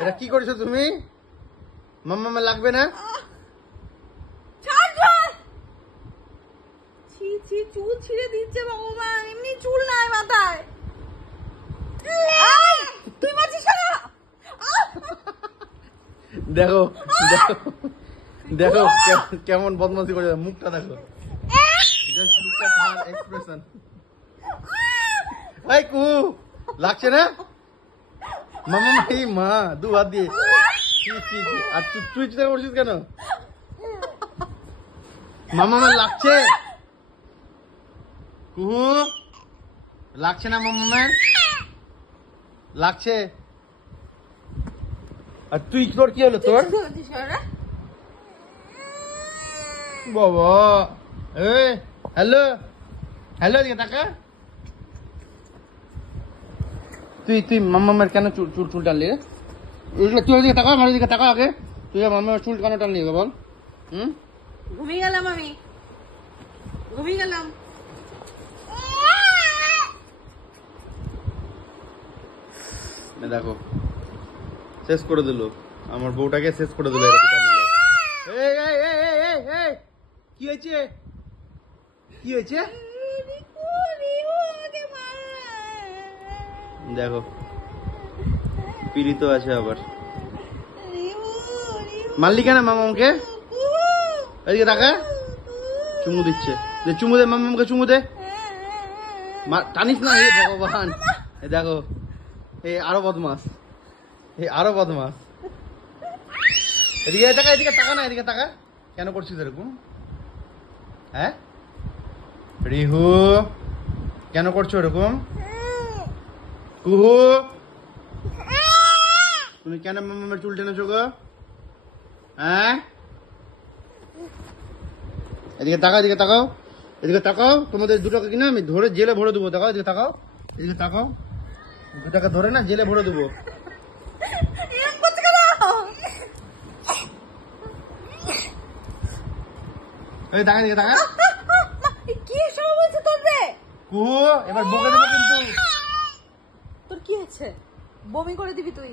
এটা কি করেছো তুমি? মাম্মা লাগবে না? চুল ছিঁড়ে দিচ্ছে ভগবান, এমনি চুল নাই মাথায়। তুই মারছিস কেন? দেখো দেখো দেখো কেমন বদমাশি করে, মুখটা দেখো, just look at her expression. এই কুহু লাগছে না? মাম্মা এই মা দু হাত দিয়ে আর তুই চিন্তা করছিস কেন? মাম্মা লাগছে? কুহু লাগছে না মাম্মা? লাগছে? আর তুই তোর কি হলো তোর? বাবা এই হ্যালো হ্যালো এদিকে তাকা। তুই মাম্মার কেন চুল টানলি রে? তুই ওদিকে তাকা, আমার দিকে তাকা আগে। তুই মাম্মার চুল কেন টানলি বল? ঘুমিয়ে গেলাম আমি, ঘুমিয়ে গেলাম। দেখো শেষ করে দিল আমার বউটাকে, শেষ করে দিল। কি হয়েছে? কি হয়েছে? দেখো পীড়িত আছে আবার। মারলি কেন মামাকে? এদিকে টাকা চুমু দিচ্ছে, চুমু দে মামাকে, চুমু দে। টানিস না, হে ভগবান। দেখো এই আরো বদমাস, এই আরো বদমাস। এদিকে টাকা, এদিকে টাকা না, এদিকে টাকা। কেন করছিস এরকম? হ্যাঁ রিহু কেন করছো এরকম? কুহু তুমি কেন মামার চুল টেনেছো গো? হ্যাঁ এদিকে তাকাও, এদিকে তাকাও, এদিকে তাকাও। তোমাদের দুটাকে কিনা আমি ধরে জেলে ভরে দেবো। তাকাও এদিকে তাকাও, এদিকে তাকাও। দুটাকে ধরে না জেলে ভরে দেবো। এই তাকা, এদিকে তাকা। কি সব বলছে তোর রে? কুহু এবার বকে দেবো কিন্তু। তোর কি হচ্ছে? বমি করে দিবি তুই।